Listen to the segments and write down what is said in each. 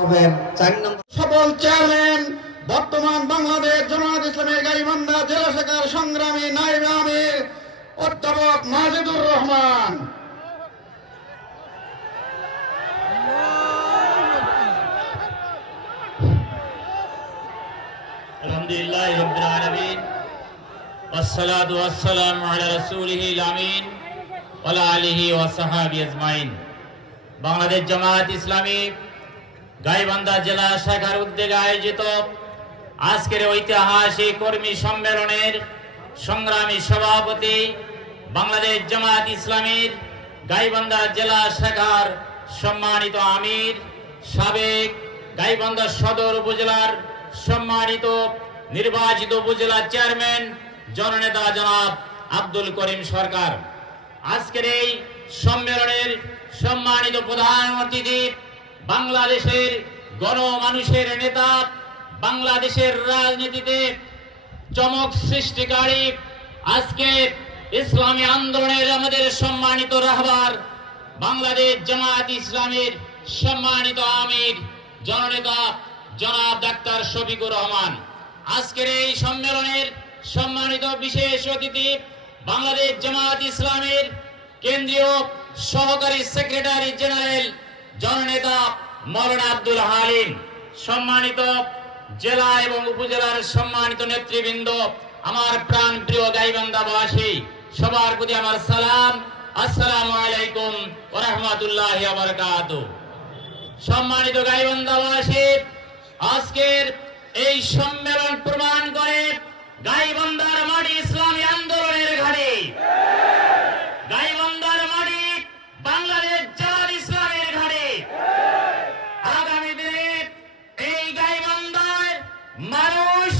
সফল চেয়ারম্যান বর্তমান বাংলাদেশ জামায়াত ইসলামের গাইবান্ধা জেলা শাখার সংগ্রামী নায়েবে আমির অধ্যাপক মাজিদুর রহমান। আলহামদুলিল্লাহ রাব্বিল আলামিন ওয়াসসালাতু ওয়াসসালামু আলা রাসূলিহিল আমিন ওয়া আলা আলিহি ওয়া সাহবিহি আজমাইন। বাংলাদেশ জামায়াত ইসলামী গাইবান্ধা জেলা শাখার উদ্যোগে আয়োজিত আজকের ঐতিহাসিক কর্মী সম্মেলনের সংগ্রামী সভাপতি বাংলাদেশ জামায়াত ইসলামীর গাইবান্ধা জেলা শাখার সম্মানিত আমির, সাবেক গাইবান্ধা সদর উপজেলার সম্মানিত নির্বাচিত উপজেলা চেয়ারম্যান জননেতা জনাব আব্দুল করিম সরকার। আজকের এই সম্মেলনের সম্মানিত প্রধান অতিথি বাংলাদেশের গণমানুষের নেতা, বাংলাদেশের রাজনীতিতে চমক সৃষ্টিকারী, আজকে ইসলামী আন্দোলনের আমাদের সম্মানিত রাহবার বাংলাদেশ জামায়াত ইসলামীর সম্মানিত আমির জননেতা জনাব ডাক্তার শফিকুর রহমান। আজকের এই সম্মেলনের সম্মানিত বিশেষ অতিথি বাংলাদেশ জামায়াত ইসলামীর কেন্দ্রীয় সহকারী সেক্রেটারি জেনারেল জননেতা মাওলানা আব্দুল হালিম, সম্মানিত জেলা এবং উপজেলার সম্মানিত নেতৃবৃন্দ, আমার প্রাণ প্রিয় গাইবান্ধাবাসী, সবার প্রতি আমার সালাম, আসসালামু আলাইকুম ওয়া রাহমাতুল্লাহি ওয়া বারাকাতুহু। সম্মানিত গাইবান্ধাবাসী, আজকের এই সম্মেলন প্রমাণ করে গাইবান্ধার মাটি ইসলামী আন্দোলনের ঘাঁটি, গাইবান্ধার মাটি বাংলাদেশ জামায়াত ইসলামের ঘাঁটি। আগামী দিনে এই গাইবান্ধার মানুষ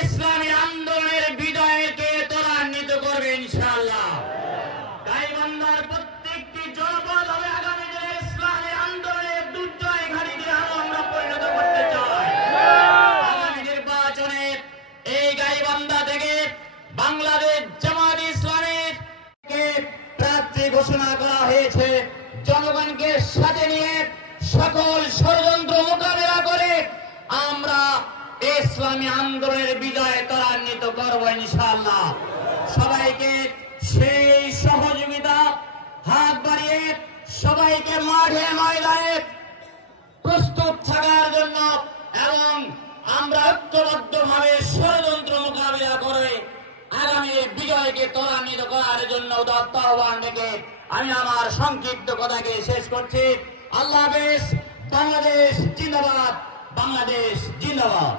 ইসলামী আন্দোলনের বিজয়কে ত্বরান্বিত করবে ইনশাআল্লাহ। গাইবান্ধার প্রত্যেকটি জনপদ হবে আগামী দিনে ইসলামী আন্দোলনের দুর্জয় ঘাঁটি দিয়ে আমরা পরিণত করতে চাই। আগামী নির্বাচনে এই গাইবান্ধা থেকে বাংলাদেশ জামায়াত ইসলামের প্রার্থী ঘোষণা করা হয়েছে। জনগণকে সাথে নিয়ে সকল ষড়যন্ত্র মোকাবেলা করে আমরা ইসলামী আন্দোলনের বিজয় ত্বরান্বিত করব ইনশাআল্লাহ। সবাইকে সেই সহযোগিতা হাত বাড়িয়ে সবাইকে মাঠে ময়দানে প্রস্তুত থাকার জন্য এবং আমরা ঐক্যবদ্ধভাবে ষড়যন্ত্র মোকাবিলা করে আগামী বিজয়কে ত্বরান্বিত করার জন্য উদাত্ত আহ্বান রেখে আমি আমার সংক্ষিপ্ত কথাকে শেষ করছি। আল্লাহ হাফেজ। বাংলাদেশ জিন্দাবাদ, বাংলাদেশ জিন্দাবাদ।